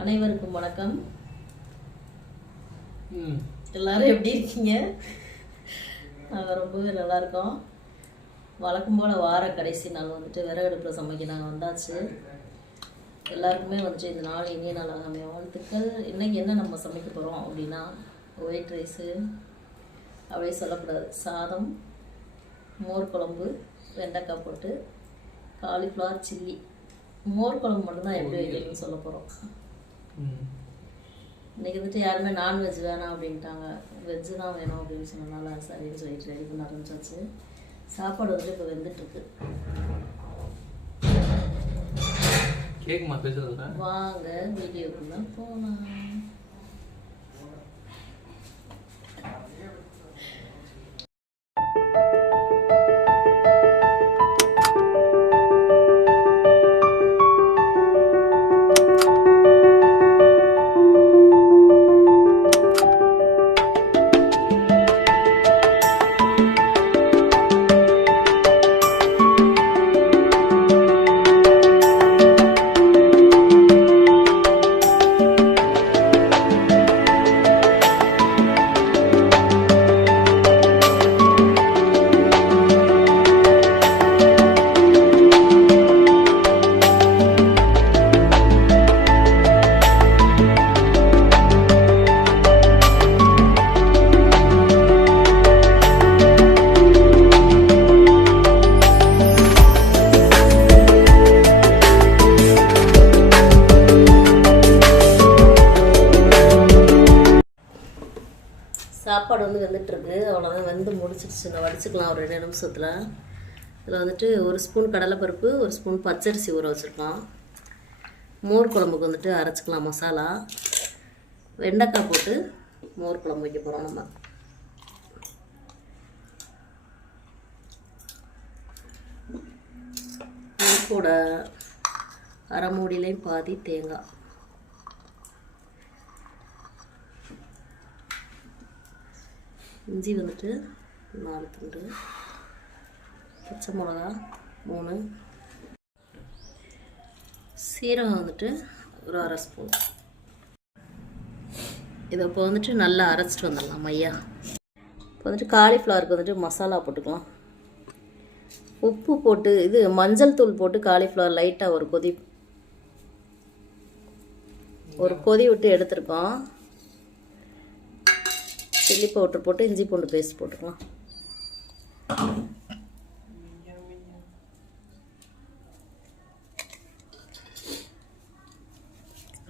அனைவருக்கும் வணக்கம். எல்லாரும் எப்படி இருக்கீங்க? நாங்கள் ரொம்பவே நல்லா இருக்கோம். வழக்கம் போல் வார கடைசி நாள் வந்துட்டு விறகடுப்பில் சமைக்க நாங்கள் வந்தாச்சு. எல்லாருக்குமே வந்துட்டு இந்த நாள் இனிய நாளாக அமைய வாழ்த்துக்கள். இன்றைக்கி என்ன நம்ம சமைக்க போகிறோம் அப்படின்னா, ஒயிட் ரைஸு அப்படியே சொல்லக்கூடாது, சாதம், மோர் குழம்பு, வெண்டைக்காய் போட்டு காலிஃப்ளவர் சில்லி. மோர் குழம்பு மட்டும்தான் எப்படி வைக்கணும்னு சொல்ல போகிறோம். இன்றைக்கி வந்துட்டு யாருமே நான்வெஜ் வேணாம் அப்படின்ட்டாங்க, வெஜ்ஜு தான் வேணும் அப்படின்னு சொன்னனால சரின்னு சொல்லிட்டு ரெடி பண்ண ஆரம்பிச்சாச்சு. சாப்பாடு வந்துட்டு இப்போ வெந்துட்டுருக்கு. வாங்க வீடியோக்குள்ள போகலாம். சாப்பாடு வந்து வெந்துட்டுருக்கு. அவ்வளோதான், வெந்து முடிச்சிடுச்சு. நான் வடிச்சுக்கலாம் ஒரு 2 நிமிஷத்தில். இதில் வந்துட்டு 1 ஸ்பூன் கடலைப்பருப்பு, 1 ஸ்பூன் பச்சரிசி ஊற வச்சுருக்கோம். மோர் குழம்புக்கு வந்துட்டு அரைச்சிக்கலாம் மசாலா. வெண்டைக்காய் போட்டு மோர் குழம்பு வைக்க போகிறோம் நம்ம. கூட அரை மூடிலையும் பாதி தேங்காய், இஞ்சி வந்துட்டு 4 துண்டு, பச்சை மிளகா 3, சீரகம் வந்துட்டு ஒரு 1/2 ஸ்பூன். இதை இப்போ வந்துட்டு நல்லா அரைச்சிட்டு வந்துடலாம் மையா. இப்போ வந்துட்டு காலிஃப்ளவருக்கு வந்துட்டு மசாலா போட்டுக்கலாம். உப்பு போட்டு, இது மஞ்சள் தூள் போட்டு காலிஃப்ளவர் லைட்டாக ஒரு கொதி விட்டு எடுத்துருக்கோம். சில்லி பவுடர் போட்டு இஞ்சி பூண்டு பேஸ்ட் போட்டுக்கலாம்.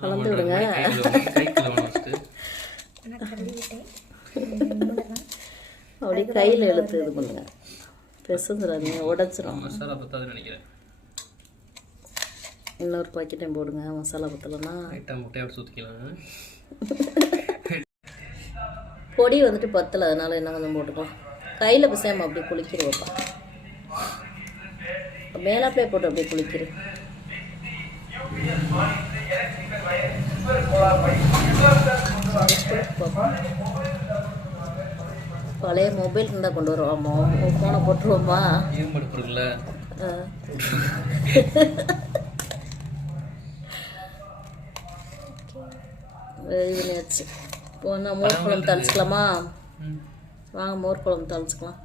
கலந்து விடுங்க. அப்படியே கையில் இழுத்து இது பண்ணுங்க, பெசந்துடாதீங்க, உடச்சிரும். இன்னொரு பாக்கெட்டையும் போடுங்க. மசாலா பத்தலைன்னா பொடி வந்துட்டு பத்தலை, அதனால என்ன கொஞ்சம் போட்டுக்கலாம். கையில் பிசையாமல் அப்படியே குளிக்கிடுவோப்பா. மேலாப்பிலே போட்டு அப்படியே குளிக்கிடு. பழைய மொபைல் இருந்தால் கொண்டு வருவோமா? ஃபோனை போட்டுருவோமா? இதுனாச்சு. இப்போ நான் மோர் குழம்பு தாளிச்சிக்கலாமா? வாங்க மோர் குழம்பு தாளிச்சிக்கலாம்.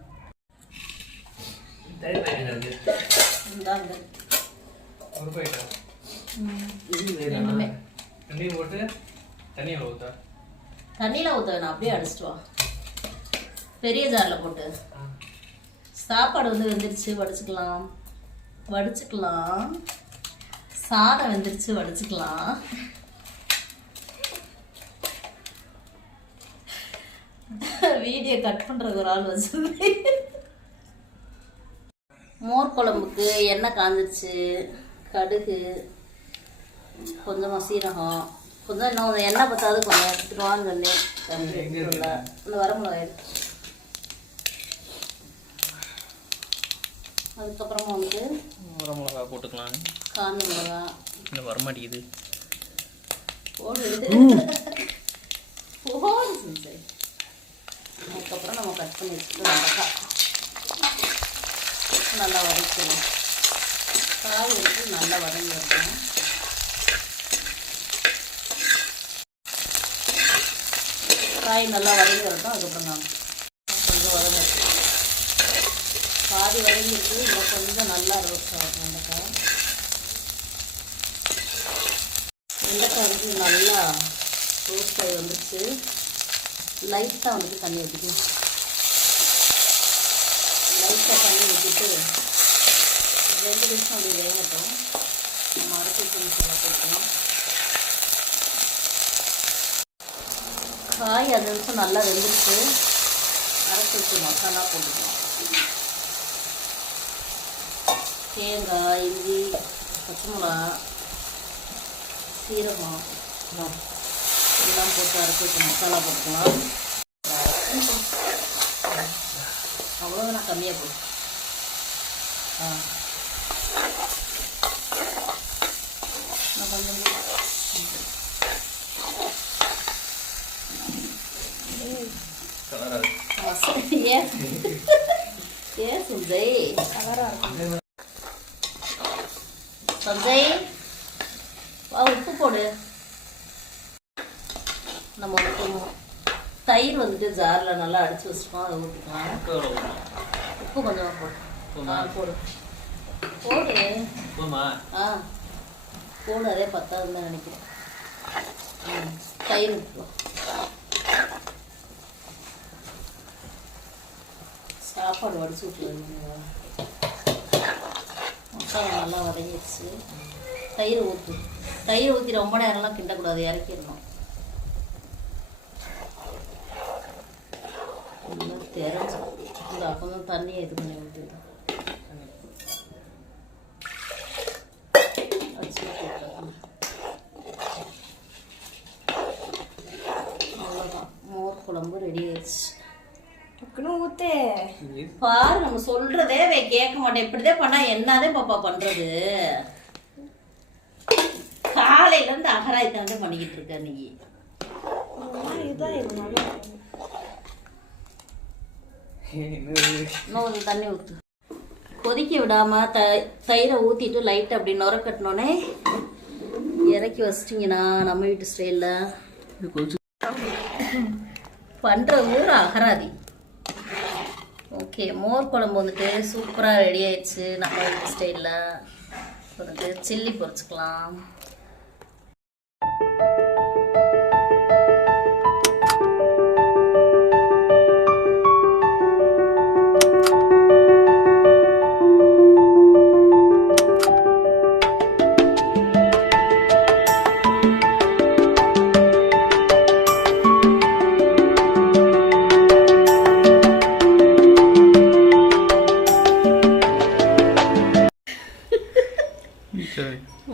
தண்ணியில் ஊற்ற வேணாம், அப்படியே அடிச்சிட்டு வா. பெரிய ஜாரில் போட்டு. சாப்பாடு வந்து வெந்துருச்சு, வடிச்சுக்கலாம். சாதம் வெந்துருச்சு, வடிச்சுக்கலாம். வீடியோ கட் பண்ணுறதுக்கு ஒரு ஆள் வச்சுருந்தேன். மோர் குழம்புக்கு எண்ணெய் காஞ்சிருச்சு. கடுகு, கொஞ்சமாக சீரகம், கொஞ்சம் இன்னும் எண்ணெய் பற்றாது, கொஞ்சம் எடுத்துடுவான்னு சொன்னேன். இந்த வரமிளகாய், அதுக்கப்புறமா வந்துட்டு வரமிளகா போட்டுக்கலாம். காஞ்ச மிளகா இன்னும் வரமாட்டேங்குது, போடு. சரி, அதுக்கப்புறம் நம்ம கட் பண்ணி வச்சுட்டு நல்லா வதக்கணும். காய் வந்து நல்லா வதங்கி வைக்கணும். காய் நல்லா வதங்கி வரட்டும். அதுக்கப்புறம் நான் கொஞ்சம் வதங்க பாதி வதங்கிருக்கு. இன்னும் கொஞ்சம் நல்லா ரோஸ்ட் ஆகும் வெண்டைக்காய். வெண்டைக்காய் வந்து நல்லா ரோஸ்ட் ஆகி வந்துடுச்சு. லைட்டாக வந்துட்டு தண்ணி ஊற்றிக்கலாம். லைட்டாக தண்ணி ஊற்றிட்டு 2 நிமிஷம் அப்படி வேகட்டும். நம்ம அரைச்சி மசாலா போட்டுக்கலாம். காய் 5 நிமிஷம் நல்லா வெந்துருச்சு. அரைச்சி வச்சு மசாலா போட்டுக்கலாம். தேங்காய், இஞ்சி, பச்சை மிளகா, சீரகம் எல்லாம் போட்டு அரைச்சி வச்சு மசாலா போட்டுக்கலாம். அவ்வளோதான், நான் கம்மியாக போடு. நான் கொஞ்சம் ஏன் சஞ்சய் கலராக இருக்கும். சஞ்சய் வா, உப்பு போடு. நம்ம வந்துட்டு தயிர் வந்துட்டு ஜாரில் நல்லா அடித்து வச்சுருக்கோம். அதை ஊற்றிக்கலாம். உப்பு கொஞ்சமாக போடு. போடு போடு. அதே பத்தாதுன்னு தான் நினைக்கிறேன். தயிர் ஊற்றுலாம். சாப்பாடு வடிச்சு விட்டுருங்க. மசாலா நல்லா வதங்கிடுச்சு. தயிர் ஊற்று. தயிர் ஊற்றி ரொம்ப நேரம்லாம் கிண்டக்கூடாது, இறக்கிடணும். தெரிஞ்சு இந்த அப்போ தண்ணியை இது பண்ணி ஊற்றிடும். அவ்வளோதான், மோர் குழம்பு ரெடி ஆயிடுச்சு. ஊத்து பாரு. நம்ம சொல்றதே கேட்க மாட்டேன். இப்படிதான் பண்ணா என்னதே பாப்பா பண்றது. காலையில இருந்து அகராய்த்தாண்டே பண்ணிக்கிட்டு இருக்க நீ. இன்னும் தண்ணி ஊத்து. கொதிக்க விடாம தயிரை ஊத்திட்டு லைட் அப்படி நுர கட்டினோடனே இறக்கி வச்சிட்டிங்கன்னா நம்ம வீட்டு ஸ்டைல்ல பண்ற ஊர் அகராதி. ஓகே, மோர் குழம்பு வந்துட்டு சூப்பராக ரெடி ஆயிடுச்சு. நம்ம வீட்டு ஸ்டைலில் வந்துட்டு சில்லி பொரிச்சுக்கலாம்.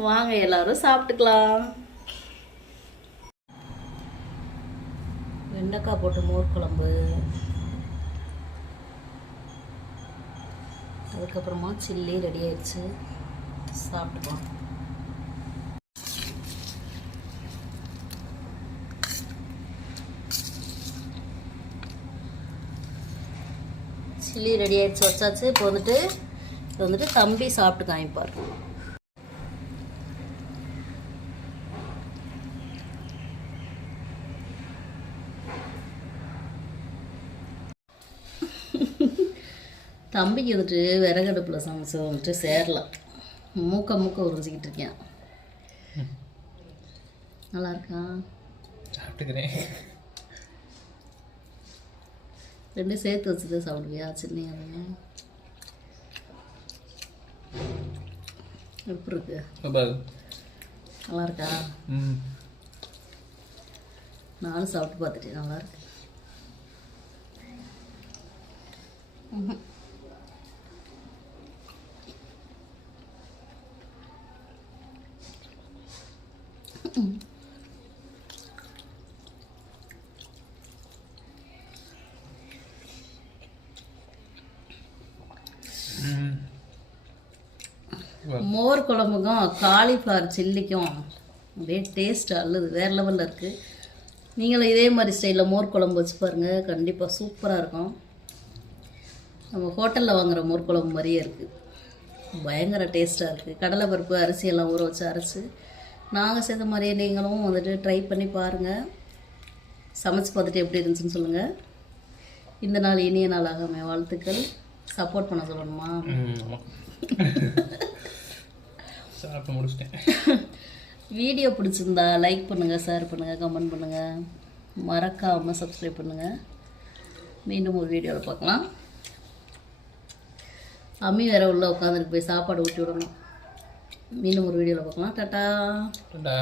வாங்க எல்லாரும் சாப்பிட்டுக்கலாம். வெண்டைக்காய் போட்டு மோர் குழம்பு, அதுக்கப்புறமா சில்லி ரெடி ஆயிடுச்சு. சாப்பிட்டுக்கலாம். சில்லி ரெடி ஆயிடுச்சு, வச்சாச்சு. இப்போ வந்துட்டு தம்பி சாப்பிட்டு காமிப்பார். தம்பிக்கு வந்துட்டு விறகடுப்பில் சமைச்சு வந்துட்டு சேரலாம். மூக்க உறிஞ்சிக்கிட்டு இருக்கேன். நல்லா இருக்கா? சாப்பிட்டுக்கிறேன். 2 சேர்த்து வச்சுட்டு சாப்பிடுவியா? சின்ன எப்படி இருக்கு? நல்லா இருக்கா? நானும் சாப்பிட்டு பார்த்துட்டேன். நல்லா இருக்கு. மோர் குழம்புக்கும் காலிஃப்ளவர் சில்லிக்கும் அப்படியே டேஸ்ட் அல்லது வேறு லெவலில் இருக்குது. நீங்களும் இதே மாதிரி ஸ்டைலில் மோர் குழம்பு வச்சு பாருங்கள், கண்டிப்பாக சூப்பராக இருக்கும். நம்ம ஹோட்டலில் வாங்குகிற மோர் குழம்பு மாதிரியே இருக்குது. பயங்கர டேஸ்ட்டாக இருக்குது. கடலைப்பருப்பு அரிசியெல்லாம் ஊற வச்சு அரைச்சி நாங்கள் செய்த மாதிரியே நீங்களும் வந்துட்டு ட்ரை பண்ணி பாருங்கள். சமைச்சு பார்த்துட்டு எப்படி இருந்துச்சுன்னு சொல்லுங்கள். இந்த நாள் இனிய நாளாக அமைய வாழ்த்துக்கள். சப்போர்ட் பண்ண சொல்லணுமா? ஆமாம். சாப்பிட்டு முடிச்சிட்டேன். வீடியோ பிடிச்சிருந்தா லைக் பண்ணுங்கள், ஷேர் பண்ணுங்கள், கமெண்ட் பண்ணுங்கள், மறக்காமல் சப்ஸ்கிரைப் பண்ணுங்கள். மீண்டும் ஒரு வீடியோவில் பார்க்கலாம். அம்மி வேற உள்ள உட்காந்துருக்கு, போய் சாப்பாடு ஊட்டி விடணும். மீண்டும் ஒரு வீடியோவில் பார்க்கலாம். டாட்டா. டாடா.